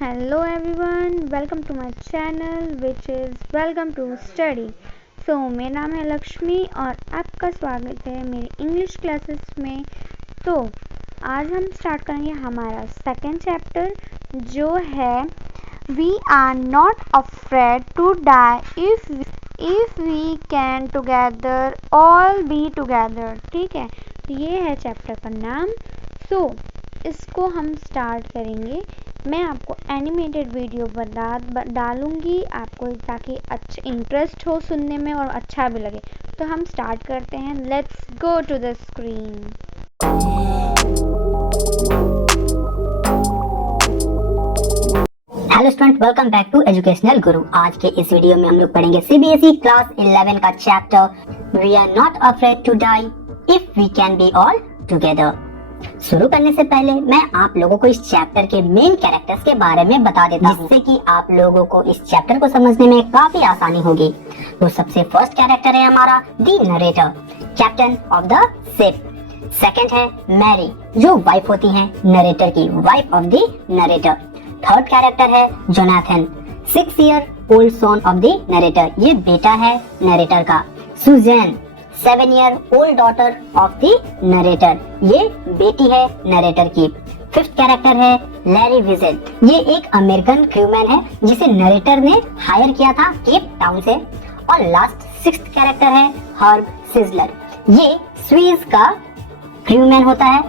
Hello everyone, welcome to my channel which is Welcome to Study। मेरा नाम है लक्ष्मी और आपका स्वागत है मेरी इंग्लिश क्लासेस में। तो आज हम स्टार्ट करेंगे हमारा सेकेंड चैप्टर जो है we are not afraid to die if we can together all be together. ठीक है, ये है चैप्टर का नाम। इसको हम स्टार्ट करेंगे। मैं आपको एनिमेटेड वीडियो डालूंगी आपको ताकि अच्छा इंटरेस्ट हो सुनने में और अच्छा भी लगे। तो हम स्टार्ट करते हैं। Let's go to the screen. Hello student, welcome back to Educational Guru. आज के इस वीडियो में हम लोग पढ़ेंगे सीबीएसई क्लास 11 का chapter we are not afraid to die if we can be all together. शुरू करने से पहले मैं आप लोगों को इस चैप्टर के मेन कैरेक्टर्स के बारे में बता देता हूं, जिससे कि आप लोगों को इस चैप्टर को समझने में काफी आसानी होगी। तो सबसे फर्स्ट कैरेक्टर है हमारा the narrator, captain of the ship. Second है मैरी, जो वाइफ होती है नरेटर की, wife of the narrator. Third character है Jonathan, 6 year old son of the narrator, ये बेटा है नरेटर का। Susan, 7 year old daughter of the narrator, ये बेटी है नरेटर की। फिफ्थ कैरेक्टर है लैरी विजेट, ये एक अमेरिकन क्रूमैन है जिसे नरेटर ने हायर किया था केप टाउन से। और लास्ट सिक्स्थ कैरेक्टर है हर्ब सिजलर, ये स्वीज का क्रूमैन होता है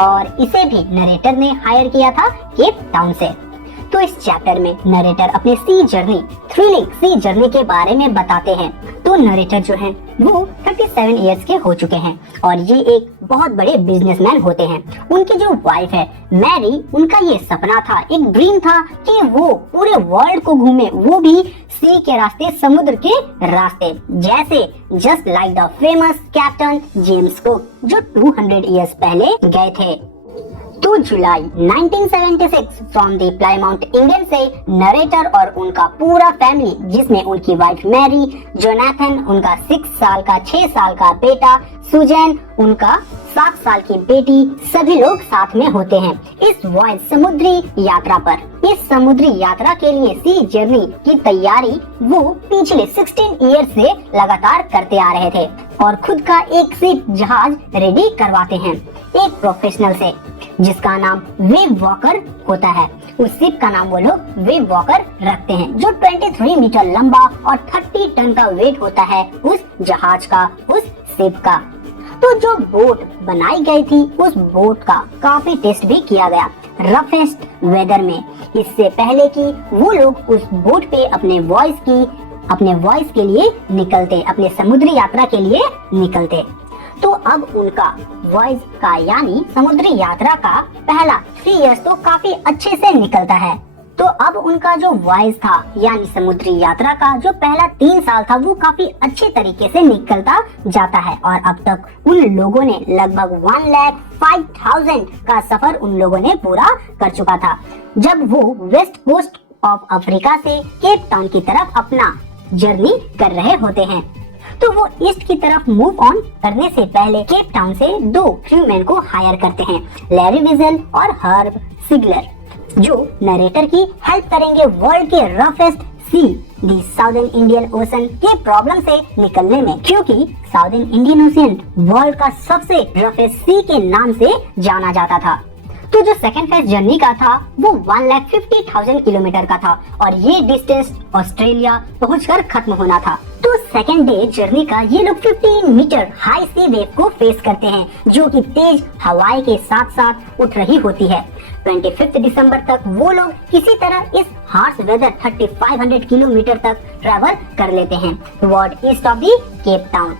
और इसे भी नरेटर ने हायर किया था केप टाउन से। तो इस चैप्टर में नरेटर अपने थ्रिलिंग सी जर्नी के बारे में बताते हैं। तो नरेटर जो हैं वो 37 इयर्स के हो चुके हैं और ये एक बहुत बड़े बिजनेसमैन होते हैं। उनकी जो वाइफ है मैरी, उनका ये सपना था, एक ड्रीम था कि वो पूरे वर्ल्ड को घूमे, वो भी सी के रास्ते, समुद्र के रास्ते, जैसे just like the famous captain James cook जो 200 इयर्स पहले गए थे। 2 जुलाई 1976 फ्रॉम द प्लाईमाउथ इंग्लैंड से नरेटर और उनका पूरा फैमिली, जिसमें उनकी वाइफ मैरी, जोनाथन उनका 6 साल का बेटा, सुजैन उनका 7 साल की बेटी, सभी लोग साथ में होते हैं इस वॉयज समुद्री यात्रा पर। इस समुद्री यात्रा के लिए सी जर्नी की तैयारी वो पिछले 16 ईयर से लगातार करते आ रहे थे और खुद का एक शिप जहाज रेडी करवाते हैं एक प्रोफेशनल से, जिसका नाम वेव वॉकर होता है। उस शिप का नाम वो लोग वेव वॉकर रखते हैं, जो 23 मीटर लंबा और 30 टन का वेट होता है उस जहाज का, उस शिप का। तो जो बोट बनाई गई थी, उस बोट का काफी टेस्ट भी किया गया रफेस्ट वेदर में, इससे पहले कि वो लोग उस बोट पे अपने वॉइस के लिए निकलते, अपने समुद्री यात्रा के लिए निकलते। तो अब उनका वॉइस का यानी समुद्री यात्रा का पहला 3 इयर्स तो काफी अच्छे से निकलता है। तो अब उनका जो वॉइस था यानी समुद्री यात्रा का जो पहला 3 साल था वो काफी अच्छे तरीके से निकलता जाता है और अब तक उन लोगों ने लगभग 1,05,000 का सफर उन लोगों ने पूरा कर चुका था, जब वो वेस्ट कोस्ट ऑफ अफ्रीका से केप टाउन की तरफ अपना जर्नी कर रहे होते हैं। तो वो ईस्ट की तरफ मूव ऑन करने से पहले केप टाउन से 2 क्रूमैन को हायर करते हैं, लैरी विजल और हर्ब सिगलर, जो नरेटर की हेल्प करेंगे वर्ल्ड के रफेस्ट सी दी साउदर्न इंडियन ओशन के प्रॉब्लम से निकलने में, क्योंकि साउदर्न इंडियन ओशन वर्ल्ड का सबसे रफेस्ट सी के नाम से जाना जाता था। तो जो सेकेंड फेज जर्नी का था वो 1,50,000 किलोमीटर का था और ये डिस्टेंस ऑस्ट्रेलिया पहुंचकर खत्म होना था। तो सेकेंड डे जर्नी का ये लोग 15 मीटर हाई सी वेव को फेस करते हैं, जो कि तेज हवाएं के साथ साथ उठ रही होती है। 25 दिसंबर तक वो लोग किसी तरह इस हार्श वेदर 3500 किलोमीटर तक ट्रेवल कर लेते हैं toward east of the Cape Town.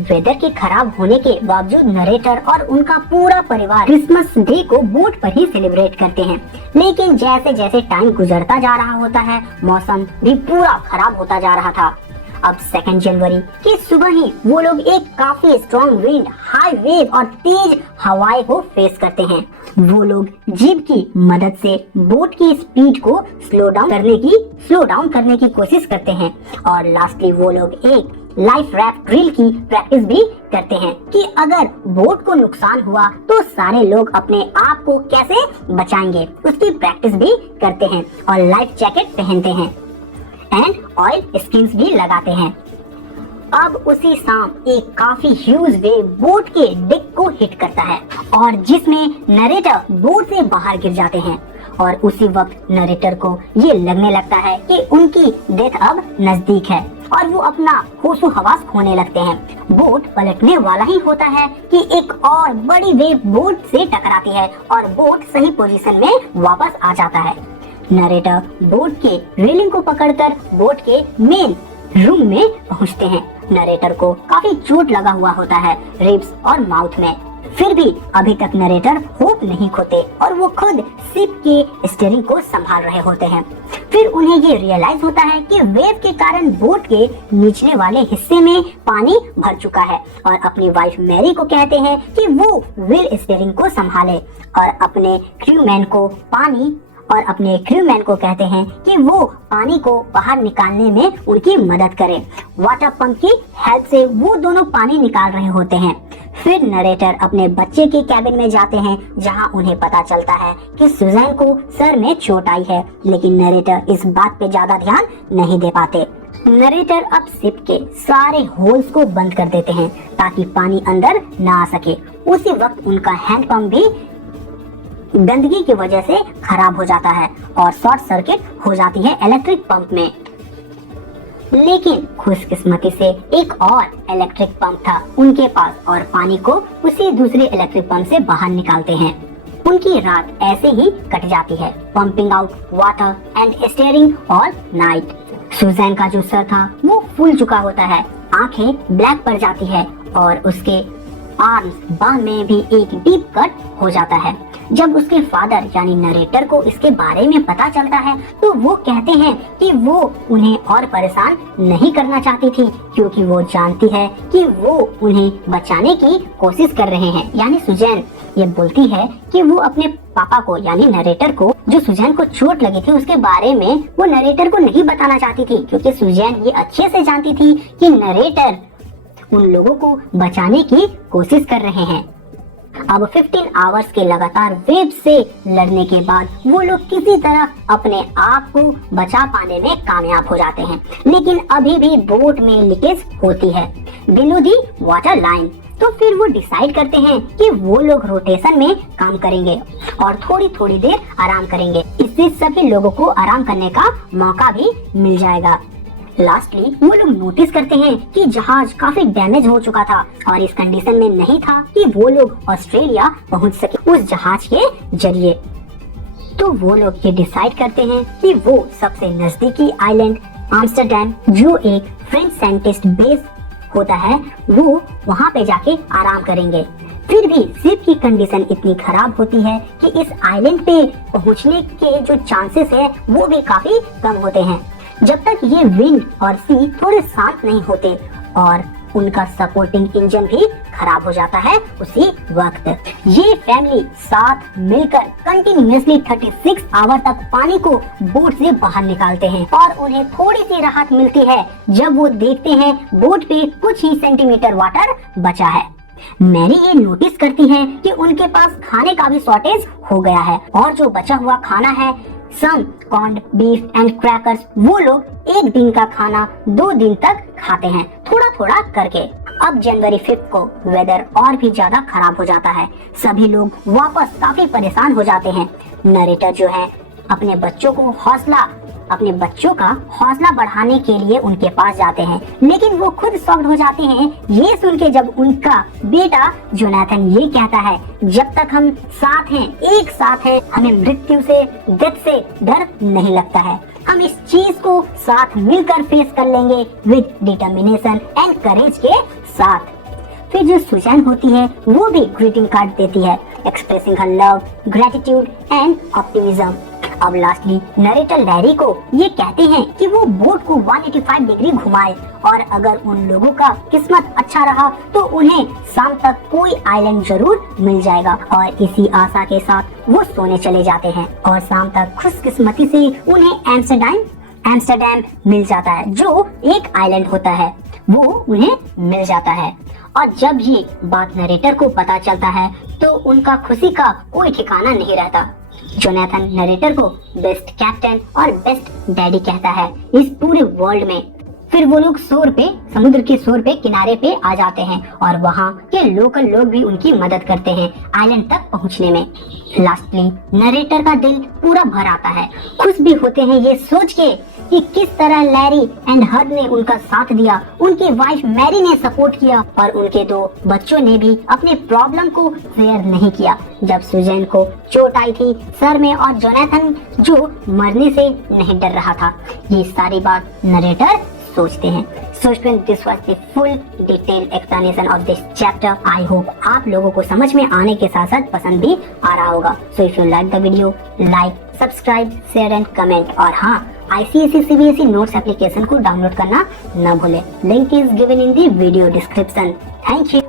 Weather के खराब होने के बावजूद नरेटर और उनका पूरा परिवार क्रिसमस डे को बोट पर ही सेलिब्रेट करते हैं, लेकिन जैसे जैसे टाइम गुजरता जा रहा होता है मौसम भी पूरा खराब होता जा रहा था। अब 2 जनवरी की सुबह ही वो लोग एक काफी स्ट्रॉन्ग विंड, हाई वेव और तेज हवाएं को फेस करते हैं। वो लोग जीप की मदद से बोट की स्पीड को स्लो डाउन करने की कोशिश करते हैं और लास्टली वो लोग एक लाइफ रैफ्ट ड्रिल की प्रैक्टिस भी करते हैं कि अगर बोट को नुकसान हुआ तो सारे लोग अपने आप को कैसे बचाएंगे, उसकी प्रैक्टिस भी करते हैं और लाइफ जैकेट पहनते हैं एंड ऑयल स्किन्स भी लगाते हैं। अब उसी शाम एक काफी ह्यूज वेव बोट के डेक को हिट करता है और जिसमें नरेटर बोट से बाहर गिर जाते हैं और उसी वक्त नरेटर को ये लगने लगता है कि उनकी डेथ अब नजदीक है और वो अपना होशो हवास खोने लगते हैं। बोट पलटने वाला ही होता है कि एक और बड़ी वेव बोट से टकराती है और बोट सही पोजीशन में वापस आ जाता है। नरेटर बोट के रेलिंग को पकड़कर बोट के मेन रूम में पहुंचते हैं। नरेटर को काफी चोट लगा हुआ होता है रिब्स और माउथ में, फिर भी अभी तक नरेटर होप नहीं खोते और वो खुद शिप के स्टीयरिंग को संभाल रहे होते हैं। फिर उन्हें ये रियलाइज होता है कि वेव के कारण बोट के निचले वाले हिस्से में पानी भर चुका है और अपनी वाइफ मैरी को कहते हैं कि वो व्हील स्टीयरिंग को संभाले और अपने क्रूमैन को कहते हैं कि वो पानी को बाहर निकालने में उनकी मदद करे। वाटर पंप की हेल्प से वो दोनों पानी निकाल रहे होते हैं। फिर नरेटर अपने बच्चे के कैबिन में जाते हैं जहां उन्हें पता चलता है कि सुजैन को सर में चोट आई है, लेकिन नरेटर इस बात पे ज्यादा ध्यान नहीं दे पाते। नरेटर अब शिप के सारे होल्स को बंद कर देते हैं ताकि पानी अंदर ना आ सके। उसी वक्त उनका हैंड पंप भी गंदगी की वजह से खराब हो जाता है और शॉर्ट सर्किट हो जाती है इलेक्ट्रिक पंप में। लेकिन खुशकिस्मती से एक और इलेक्ट्रिक पंप था उनके पास और पानी को उसी दूसरे इलेक्ट्रिक पंप से बाहर निकालते हैं। उनकी रात ऐसे ही कट जाती है, pumping out water and steering all night. Susan का जो सर था वो फूल चुका होता है, आंखें ब्लैक पड़ जाती है और उसके आर्म्स बाह में भी एक डीप कट हो जाता है। जब उसके फादर यानी नरेटर को इसके बारे में पता चलता है तो वो कहते हैं कि वो उन्हें और परेशान नहीं करना चाहती थी क्योंकि वो जानती है कि वो उन्हें बचाने की कोशिश कर रहे हैं। यानी सुजैन ये बोलती है कि वो अपने पापा को यानी नरेटर को जो सुजैन को चोट लगी थी उसके बारे में वो नरेटर को नहीं बताना चाहती थी क्योंकि सुजैन ये अच्छे से जानती थी कि नरेटर उन लोगों को बचाने की कोशिश कर रहे हैं। अब 15 आवर्स के लगातार वेव से लड़ने के बाद वो लोग किसी तरह अपने आप को बचा पाने में कामयाब हो जाते हैं, लेकिन अभी भी बोट में लीकेज होती है बिलो दी वाटर लाइन। तो फिर वो डिसाइड करते हैं कि वो लोग रोटेशन में काम करेंगे और थोड़ी थोड़ी देर आराम करेंगे। इससे सभी लोगों को आराम करने का मौका भी मिल जाएगा। लास्टली वो लोग नोटिस करते हैं कि जहाज काफी डैमेज हो चुका था और इस कंडीशन में नहीं था कि वो लोग ऑस्ट्रेलिया पहुंच सके उस जहाज के जरिए। तो वो लोग ये डिसाइड करते हैं कि वो सबसे नजदीकी आइलैंड आम्स्टरडैम जो एक फ्रेंच साइंटिस्ट बेस होता है वो वहाँ पे जाके आराम करेंगे। फिर भी शिप की कंडीशन इतनी खराब होती है कि इस आइलैंड पे पहुँचने के जो चांसेस है वो भी काफी कम होते हैं जब तक ये विंड और सी थोड़े शांत नहीं होते और उनका सपोर्टिंग इंजन भी खराब हो जाता है उसी वक्त। ये फैमिली साथ मिलकर कंटिन्यूअसली 36 आवर तक पानी को बोट से बाहर निकालते हैं और उन्हें थोड़ी सी राहत मिलती है जब वो देखते हैं बोट पे कुछ ही सेंटीमीटर वाटर बचा है। मैरी ये नोटिस करती है कि उनके पास खाने का भी शॉर्टेज हो गया है और जो बचा हुआ खाना है सम कॉर्न्ड बीफ एंड क्रैकर्स वो लोग एक दिन का खाना 2 दिन तक खाते हैं थोड़ा थोड़ा करके। अब जनवरी 5 को वेदर और भी ज्यादा खराब हो जाता है, सभी लोग वापस काफी परेशान हो जाते हैं। नरेटर जो है अपने बच्चों का हौसला बढ़ाने के लिए उनके पास जाते हैं, लेकिन वो खुद शॉक्ड हो जाते हैं ये सुन के जब उनका बेटा जोनाथन ये कहता है जब तक हम साथ हैं, एक साथ हैं, हमें मृत्यु से डेथ से डर नहीं लगता है, हम इस चीज को साथ मिलकर फेस कर लेंगे विद डिटर्मिनेशन एंड करेज के साथ। फिर जो सुजैन होती है वो भी ग्रीटिंग कार्ड देती है expressing her love, gratitude and optimism. अब लास्टली नरेटर लैरी को ये कहते हैं कि वो बोट को 185 डिग्री घुमाए और अगर उन लोगों का किस्मत अच्छा रहा तो उन्हें शाम तक कोई आइलैंड जरूर मिल जाएगा। और इसी आशा के साथ वो सोने चले जाते हैं और शाम तक खुशकिस्मती से उन्हें एम्स्टरडैम मिल जाता है जो एक आइलैंड होता है। वो उन्हें मिल जाता है। और जब ये बात नरेटर को पता चलता है तो उनका खुशी का कोई ठिकाना नहीं रहता। जोनाथन नरेटर को बेस्ट कैप्टन और बेस्ट डैडी कहता है इस पूरे वर्ल्ड में। फिर वो लोग शोर पे, समुद्र के शोर पे, किनारे पे आ जाते हैं और वहाँ के लोकल लोग भी उनकी मदद करते हैं आइलैंड तक पहुँचने में। लास्टली नरेटर का दिल पूरा भर आता है, खुश भी होते हैं ये सोच के कि किस तरह लैरी एंड हर्ड ने उनका साथ दिया, उनकी वाइफ मैरी ने सपोर्ट किया और उनके 2 बच्चों ने भी अपने प्रॉब्लम को शेयर नहीं किया जब सुजैन को चोट आई थी सर में और जोनाथन जो मरने से नहीं डर रहा था। ये सारी बात नरेटर सोचते हैं। So friends, this was the full detailed explanation of this chapter. I hope आप लोगों को समझ में आने के साथ साथ पसंद भी आ रहा होगा। So if you like the video, like, subscribe, share and comment. और हाँ, ICSE CBSE नोट्स एप्लीकेशन को डाउनलोड करना न भूलें। Link is given in the video description. Thank you.